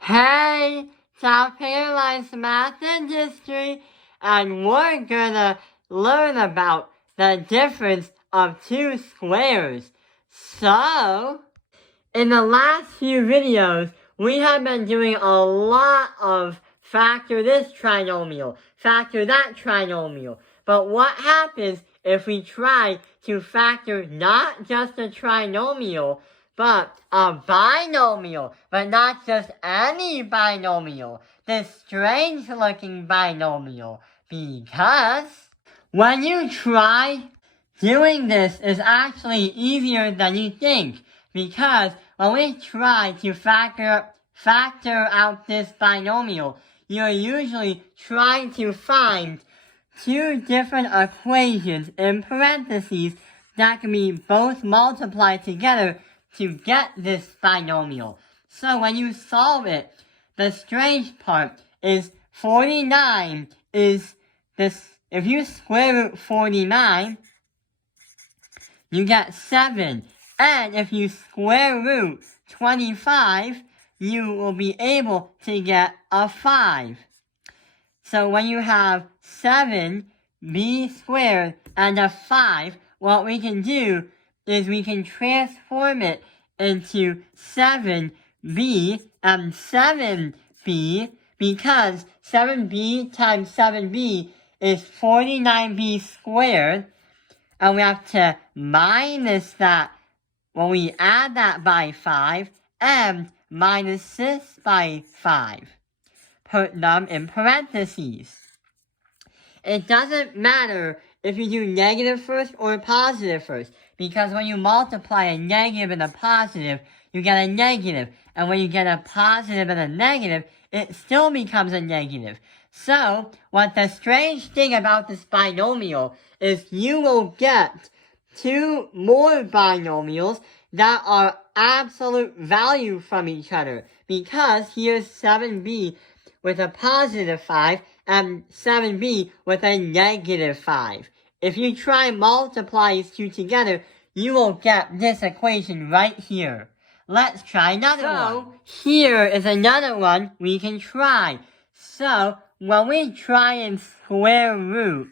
Hey, South Carolina's math and history, and we're gonna learn about the difference of two squares. So, in the last few videos, we have been doing a lot of factor this trinomial, factor that trinomial. But what happens if we try to factor not just a trinomial, but a binomial, but not just any binomial, this strange looking binomial, because when you try, doing this is actually easier than you think, because when we try to factor out this binomial, you're usually trying to find two different equations in parentheses that can be both multiplied together to get this binomial. So when you solve it, the strange part is 49 is this. If you square root 49, you get 7. And if you square root 25, you will be able to get a 5. So when you have 7b squared and a 5, what we can do is we can transform it into 7b and 7b, because 7b times 7b is 49b squared, and we have to minus that when we add that by 5, and minus this by 5. Put them in parentheses. It doesn't matter if you do negative first or positive first, because when you multiply a negative and a positive, you get a negative. And when you get a positive and a negative, it still becomes a negative. So, what the strange thing about this binomial is you will get two more binomials that are absolute value from each other, because here's 7b with a positive 5 and 7b with a negative 5. If you try and multiply these two together, you will get this equation right here. Let's try another one. Here is another one we can try. So, when we try and square root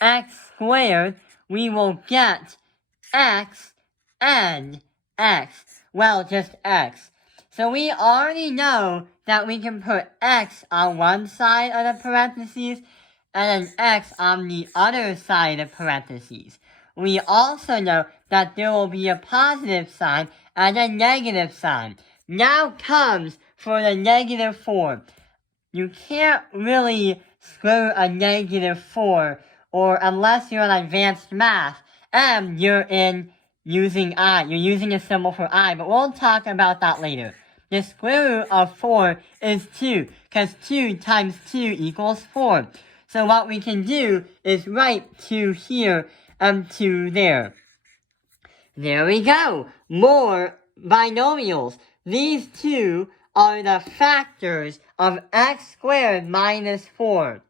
x squared, we will get x and x. Well, just x. So we already know that we can put x on one side of the parentheses and an x on the other side of parentheses. We also know that there will be a positive sign and a negative sign. Now comes for the negative 4. You can't really square a negative 4, or unless you're in advanced math and you're using I. You're using a symbol for I, but we'll talk about that later. The square root of 4 is 2, because 2 times 2 equals 4. So what we can do is write 2 here and 2 there. There we go. More binomials. These two are the factors of x squared minus 4.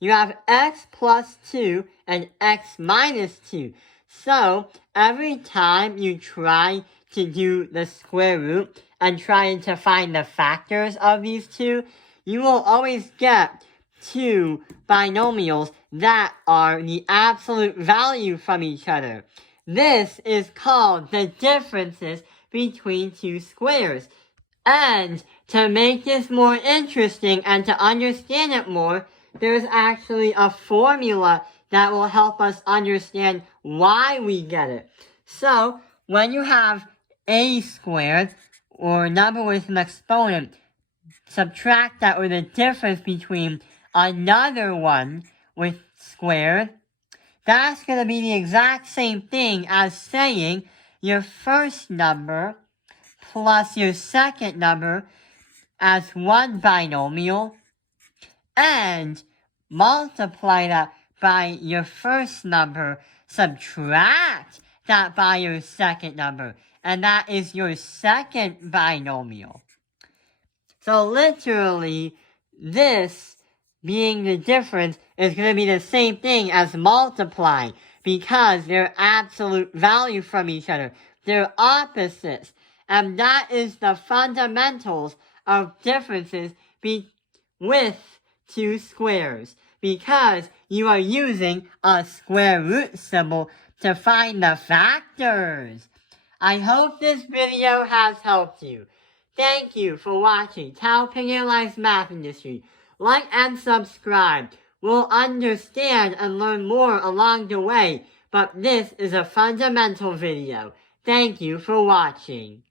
You have x plus 2 and x minus 2. So, every time you try to do the square root and trying to find the factors of these two, you will always get two binomials that are the absolute value from each other. This is called the differences between two squares. And to make this more interesting and to understand it more, there's actually a formula that will help us understand why we get it. So, when you have a squared, or a number with an exponent, subtract that with the difference between another one with squared, that's going to be the exact same thing as saying your first number plus your second number as one binomial, and multiply that by your first number, subtract that by your second number, and that is your second binomial. So literally, this being the difference is going to be the same thing as multiplying, because they're absolute value from each other. They're opposites. And that is the fundamentals of differences with two squares because you are using a square root symbol to find the factors. I hope this video has helped you. Thank you for watching Tao Ping Life's Math Industry. Like and subscribe. We'll understand and learn more along the way, but this is a fundamental video. Thank you for watching.